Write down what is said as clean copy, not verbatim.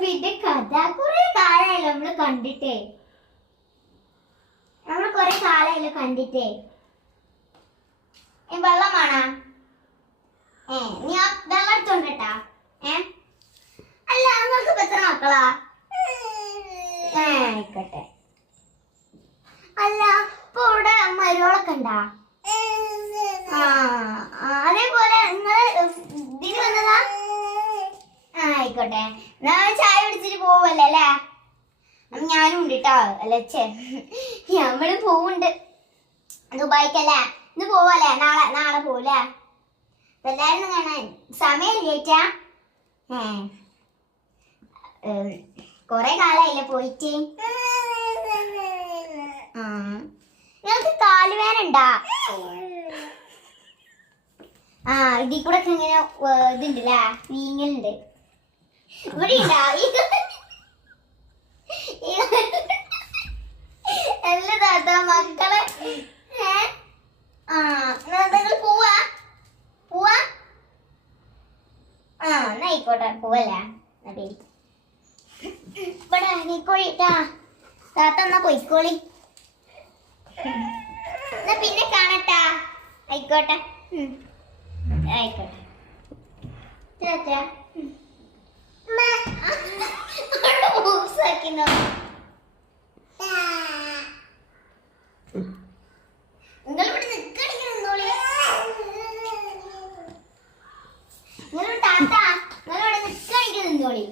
പിന്നെ കഥ കുറെ കാലമായല്ലോ നമ്മള് കണ്ടിട്ടേ. നമ്മള് കൊറേ കാലമായല്ലോ കണ്ടിട്ടേ. വെള്ളം വേണോ? നീ ആ വെള്ളം എടുത്തോണ്ടട്ടാ. അല്ല നിങ്ങൾക്ക് ഇപ്പൊ എത്ര മക്കളാ? ആയിക്കോട്ടെ. അല്ല ഇപ്പൊ ഇവിടെ മരുമകളൊക്കെ ഉണ്ടാ? അതേപോലെ നിങ്ങള് ഇതിന് വന്നതാ? ആയിക്കോട്ടെ. ചായ കുടിച്ചിട്ട് പോവല്ലേ അല്ലേ? ഞാനും ഉണ്ട് കേട്ടോ. അല്ലച്ചേ നമ്മള് പോവുണ്ട് ദുബായിക്കല്ലേ. ഇന്ന് പോവല്ലേ? നാളെ പോവല്ലേ? എല്ലാരും കാണാൻ സമയമില്ലേറ്റാ? കൊറേ കാലായില്ലേ പോയിട്ട്. നിങ്ങൾക്ക് കാലുവേന ഉണ്ടാ? ഇതിൽ കൂടെ ഒക്കെ ഇങ്ങനെ ഇതുണ്ടല്ലേ, വീങ്ങലുണ്ട്. ഇവിടെ ഉണ്ടാ? എല്ലാ താത്ത മക്കളെ നിങ്ങൾ പോവാ എന്നായിക്കോട്ടെ, പോവല്ലേ? ഇവിടെ നീക്കോളിട്ടാ താത്ത. എന്നാ പോയിക്കോളി. എന്നാ പിന്നെ കാണട്ടാ. ആയിക്കോട്ടെ ആയിക്കോട്ടെ. നിങ്ങൾ ഇവിടെ നിക്കണിക്ക് നിന്നോളി. നിങ്ങൾ താത്ത നിങ്ങൾ ഇവിടെ നിക്കണിക്ക് നിന്നോളി.